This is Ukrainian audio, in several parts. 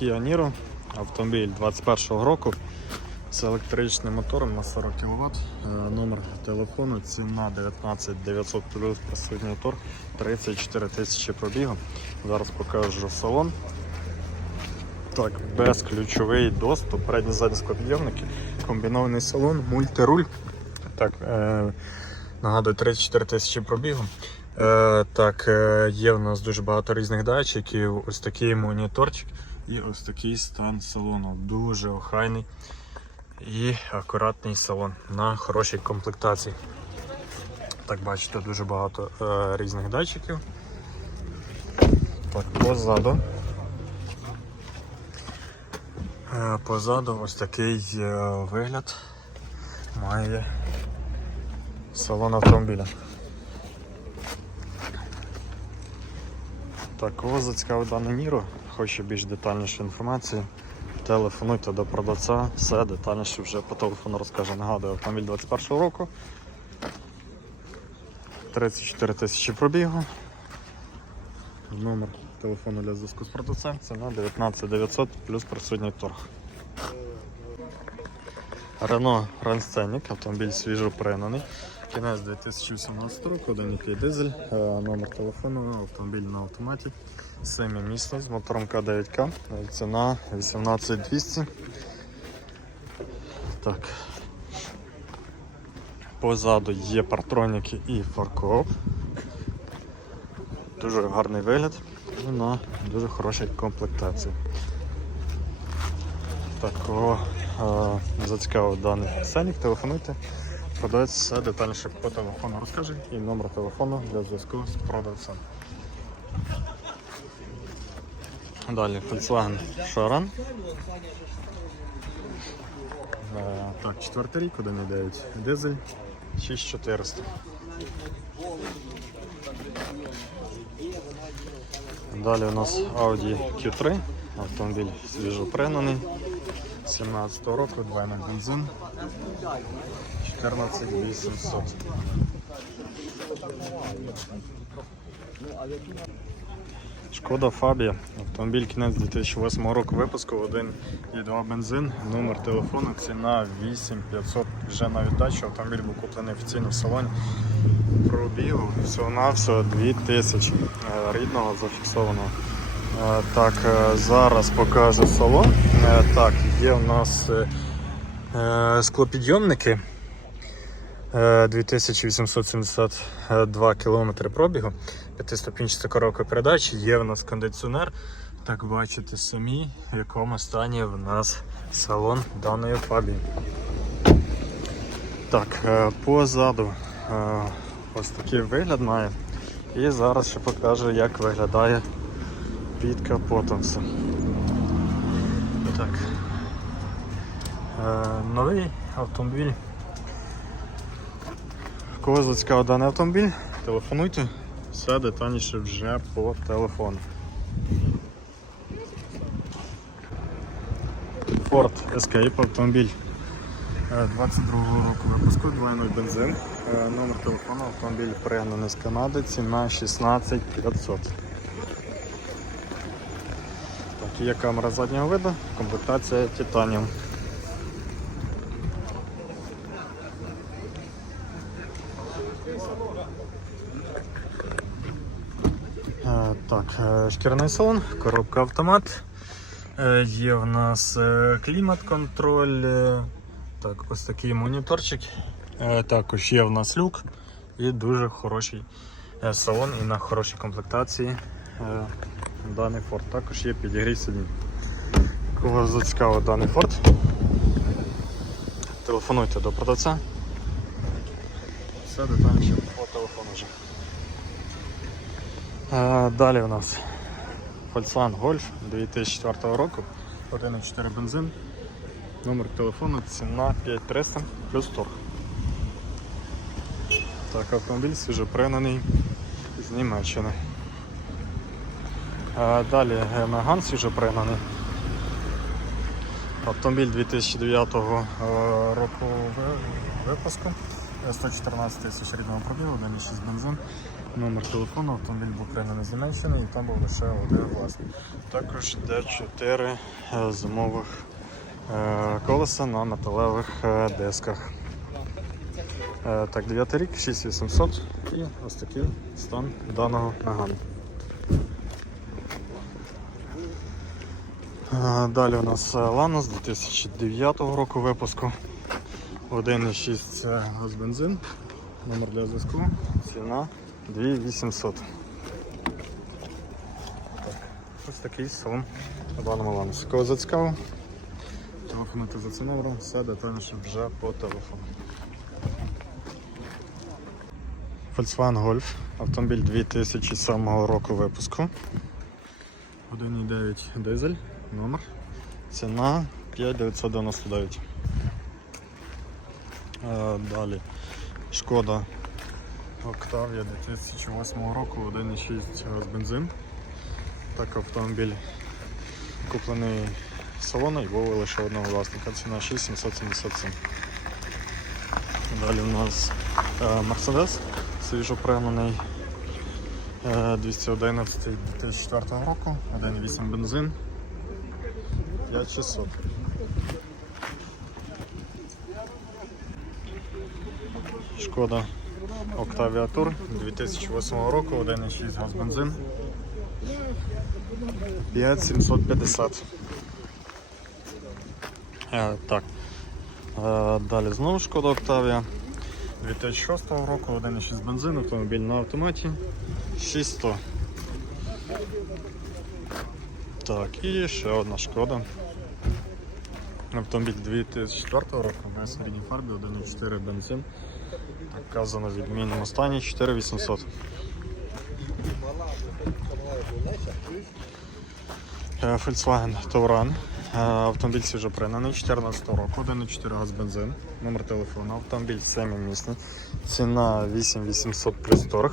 Kia Niro, автомобіль 21 року з електричним мотором на 40 кВт. Номер телефону, ціна 19 900 плюс присутній мотор, 34 тисячі пробігу. Зараз покажу салон. Так, безключовий доступ, передні задні склопідйомники, комбінований салон, мультируль. Так, е, нагадую, 34 тисячі пробігу. Е, так, е, є в нас дуже багато різних датчиків, ось такий моніторчик і ось такий стан салону. Дуже охайний і акуратний салон на хорошій комплектації. Так, бачите, дуже багато е, різних датчиків. Так, позаду. Е, Позаду ось такий е, вигляд має салон автомобіля. Так, кого зацікавив дане Ніро, хоче більш детальнішу інформацію, телефонуйте до продавця, все детальніше вже по телефону розкаже. Нагадую, автомобіль 21 року. 34 тисячі пробігу. Номер телефону для зв'язку з продавцем ціна 19 900 плюс присутній торг. Рено Ранценік, автомобіль свіжо пригнаний. Кінець 2018 року, один який дизель, е, номер телефону, автомобіль на автоматі, 7 місто з мотором К9К, е, ціна 18200. Так. Позаду є партроніки і фаркоп. Дуже гарний вигляд і на дуже хорошій комплектації. Так, кого е, зацікавив даний ценник, телефонуйте. Продавець все детальніше по телефону розкаже і номер телефону для зв'язку з продавцем. Далі Volkswagen Charan. Е, Так, четвертий рік, 1,9 дизель 6400. Далі у нас Audi Q3, автомобіль свіжопригнаний, 17 року, 2.0 бензин, 14800. Шкода Фабія, автомобіль кінець 2008 року випуску, 1,2 бензин, номер телефону, ціна 8500. Вже на віддачу автомобіль був куплений офіційно в салоні. Пробігу всього-навсього 2000 е, рідного зафіксованого. Е, Так, е, зараз покажу салон. Так, є у нас склопідйомники. Е, 2872 км пробігу, 5-ступінчата коробка передач, є в нас кондиціонер. Так бачите самі, в якому стані в нас салон даної фабії. Так, е, позаду е, ось такий вигляд має. І зараз ще покажу, як виглядає під капотом. Так. Е, Новий автомобіль. Кого зацікавив даний автомобіль, телефонуйте, все детальніше вже по телефону. Ford Escape автомобіль е, 22-го року випуску, 2.0 бензин. Е, Номер телефону автомобіль пригнаний з Канади, ціна 16500. Так, є камера заднього виду, комплектація Titanium. Е, Так, е, шкіряний салон, коробка автомат. Е, Є в нас е, клімат-контроль. Так, ось такий моніторчик. Також є в нас люк і дуже хороший салон і на хорошій комплектації. Даний Ford. Також є підігрій сидінь. Кого зацікавив даний Ford, телефонуйте до продавця. Все детальніше по телефону вже. Далі у нас Volkswagen Golf 2004 року, 1,4 бензин, номер телефону, ціна 5300 плюс торг. Так, автомобіль свіжопригнаний з Німеччини. Е, Далі Меган свіжопригнаний. Автомобіль 2009 е, року випуску. 114 тисяч рідного пробігу, 1,6 бензин. Номер телефону, автомобіль був прийнятий з Німеччини і там був лише один власник. Також йде 4 е, зимових е, колеса на металевих е, дисках. Так, 9 рік, 6800 і ось такий стан даного нагану. Е, Далі у нас Lanos 2009 року випуску. 1,6 це газ бензин. Номер для зв'язку. Ціна 2800. Так, ось такий салон на даному Lanos. Кого зацікавив? Телефонуйте за цим номером, все детальніше вже по телефону. Volkswagen Golf, автомобіль 2007 року випуску. 1,9 дизель, номер. Ціна 5999. Е, Далі Шкода Octavia 2008 року 1,6 газ бензин. Так автомобіль куплений салону і був лише одного власника. Ціна 6777. Далі у нас е, Mercedes свіжо пригнаний е, 211 2004 року, 1,8 бензин, 5600. Шкода Octavia Tour 2008 року, 1,6 газ бензин. 5750. Е, так. Е, далі знову Шкода Octavia 2006 року, 1,6 бензин, автомобіль на автоматі. 600. Так, і ще одна шкода. Автомобіль 2004 року на середній фарбі 1,4 бензин. Вказано в відмінному стані 4800. Е, Volkswagen Touran. Е, Автомобіль свіжо пригнаний 14 року, 1,4 газ бензин. Номер телефону. Автомобіль 7-місний. Ціна 8800 плюс торг.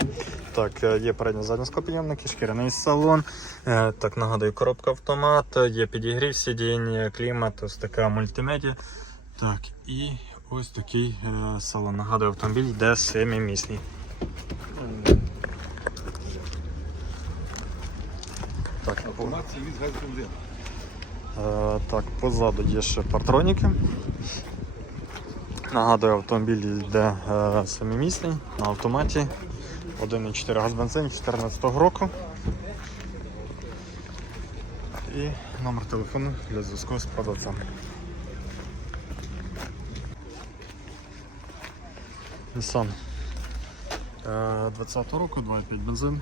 Так, е, є передні задні склопідйомники, шкіряний салон. Так, нагадую, коробка автомат, є підігрів сидіння, клімат, ось така мультимедіа. Так, і ось такий е, салон. Нагадую, автомобіль йде 7-місний. Так. Е, Так, позаду є ще партроніки. Нагадую, автомобіль йде е, самімісний на автоматі. 1,4 газ бензин 2014 року. І номер телефону для зв'язку з продавцем. Nissan е, 20 року, 2,5 бензин.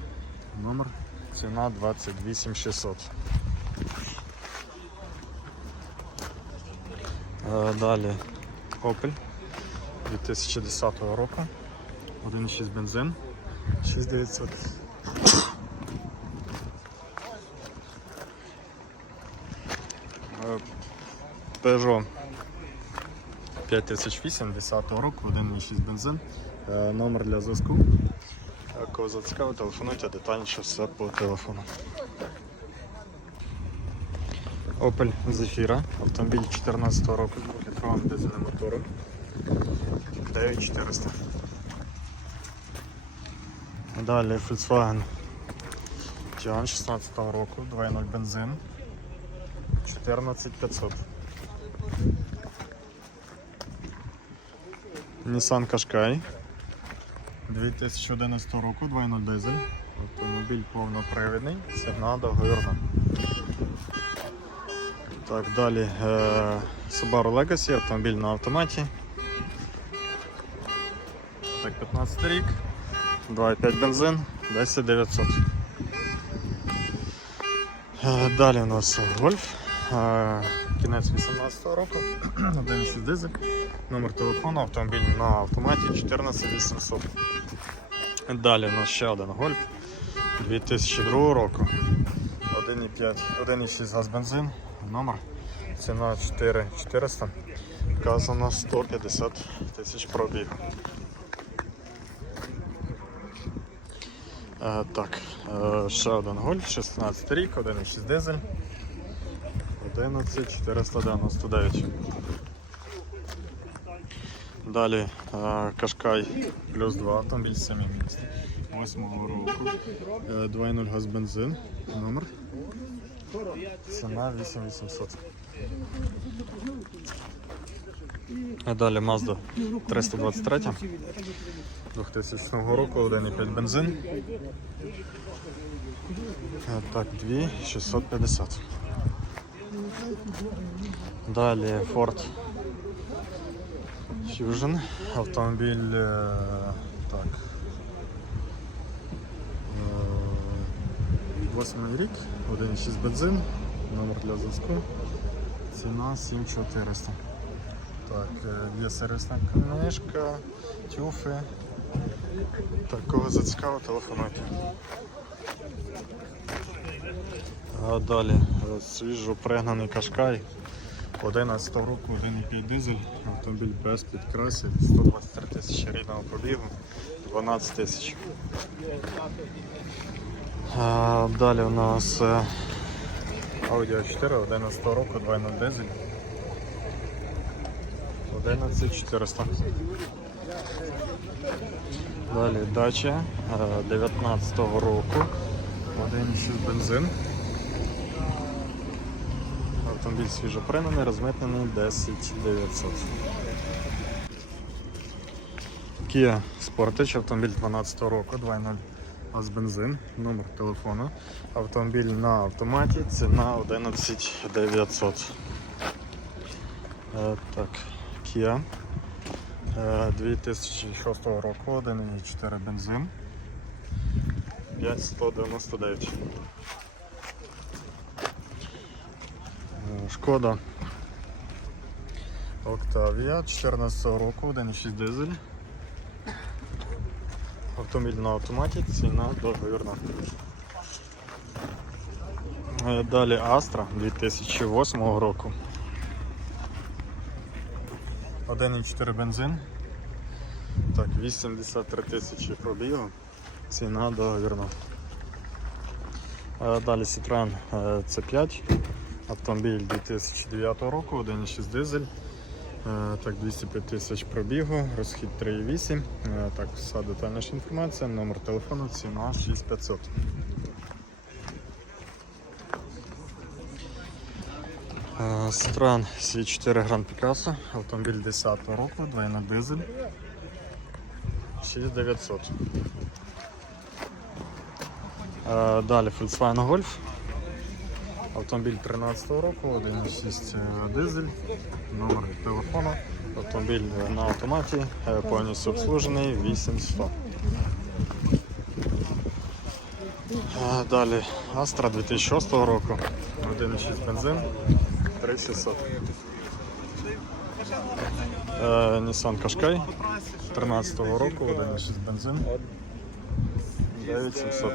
Номер ціна 28600. Е, Далі Opel 2010 року. 1,6 бензин. 6900. Е, Peugeot 5008 10 року, 1,6 бензин. Е, Номер для зв'язку. Е, Кого зацікавить, телефонуйте детальніше все по телефону. Opel Zafira, автомобіль 2014 року з 2-літровим дизельним мотором. 9400. Далі Volkswagen Tiguan 16 року, 2.0 бензин. 14500. Nissan Qashqai 2011 року, 2.0 дизель. Автомобіль повнопривідний, ціна договірна. Так, далі е, Subaru Legacy, автомобіль на автоматі. Так, 15 рік, 2,5 бензин, 10900. Е, далі у нас Golf, е, кінець 18 року, 1,6 дизель, номер телефону, автомобіль на автоматі 14800. Далі у нас ще один Golf 2002 року. 1,5, 1,6 газ бензин, номер, ціна 4400, вказано 150 тисяч пробігу. Е, так, е, ще один гольф, 16 рік, 1,6 дизель, 11499. Далі е, Кашкай плюс 2 автомобіль 7 місць. 2008 року. Е, 2.0 газ бензин. Номер. Ціна 8800. І далі Mazda 323 2000 року, 1,5 бензин. Е, Так, 2650. Далі Ford Fusion. Автомобіль. е, Так. Е, Восьмий рік, 1,6 бензин, номер для зв'язку. Ціна 7400. Так, є сервісна книжка, тюфи. Так, кого зацікавило, телефонуйте. А далі е, свіжо пригнаний кашкай 11 року, 1,5 дизель, автомобіль без підкрасів, 123 тисячі рідного пробігу, 12 тисяч. Далі у нас е, Audi A4 11 року, 2.0 дизель. 11400. Далі дача 19 року, 1,6 бензин. Автомобіль свіжопринений, розмитнений 10900. Kia Sportage, автомобіль 12 року, 2.0 газ бензин, номер телефону. Автомобіль на автоматі, ціна 11900. Е, так, Kia. Е, 2006 року, 1.4 бензин. 5199. Е, Шкода Octavia 14 року, 1.6 дизель. Автомобіль на автоматі, ціна договірна. Е, Далі Astra 2008 року. 1.4 бензин. Так, 83 тисячі пробігу. Ціна договірна. Е, Далі Citroen е, C5. Автомобіль 2009 року, 1.6 дизель. Е, Так, 205 тисяч пробігу, розхід 3,8. Е, Так, вся детальніша інформація, номер телефону, ціна 6500. Е, Citroen C4 Grand Picasso, автомобіль 10 року, 2.0 дизель. 6900. Е, Далі Volkswagen Golf. Автомобіль 13 року, 1.6 е, дизель, номер телефону. Автомобіль на автоматі, е, повністю обслужений, 8100. Е, Далі Astra 2006 року, 1.6 бензин, 3600. Е, Nissan Qashqai 13 року, 1.6 бензин, 9700.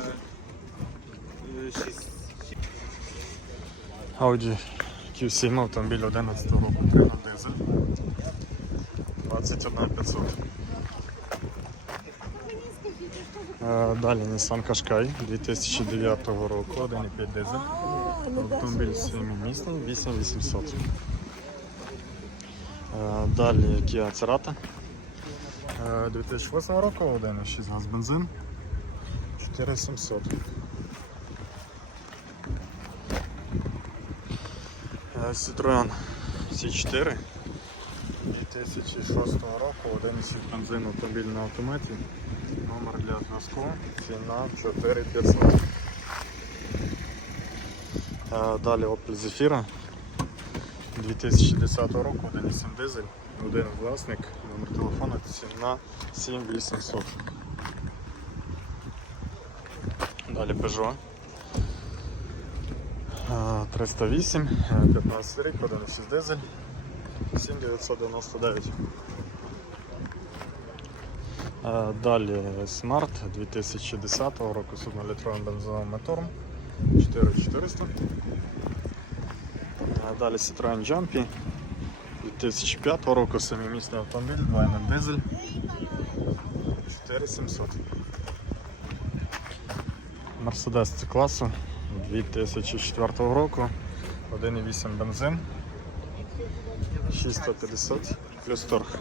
Audi Q7 автомобіль 11 року, 3 на дизель. 21500. Е, Далі Nissan Qashqai 2009 року, 1,5 дизель. Автомобіль 7-місний, 8800. Е, Далі Kia Cerato. Е, 2008 року, 1,6 газ бензин. 4700. Citroen C4 2006 року, 1,6 бензин автомобіль на автоматі. Номер для зв'язку. Ціна 4500. Е, Далі Opel Zafira 2010 року, 1,7 дизель, один власник, номер телефону, ціна 7800. Далі Peugeot. Е, 308, е, 15 рік, 1,6 дизель, 7999. Е, Далі Smart 2010 року з 1-літровим бензиновим мотором 4400. Е, Далі Citroen Jumpy 2005 року 7-місний автомобіль, 2.0 дизель 4700. Mercedes C класу 2004 року, 1,8 бензин, 6150 плюс торг.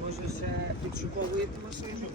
Може ще підшуковуєте машину?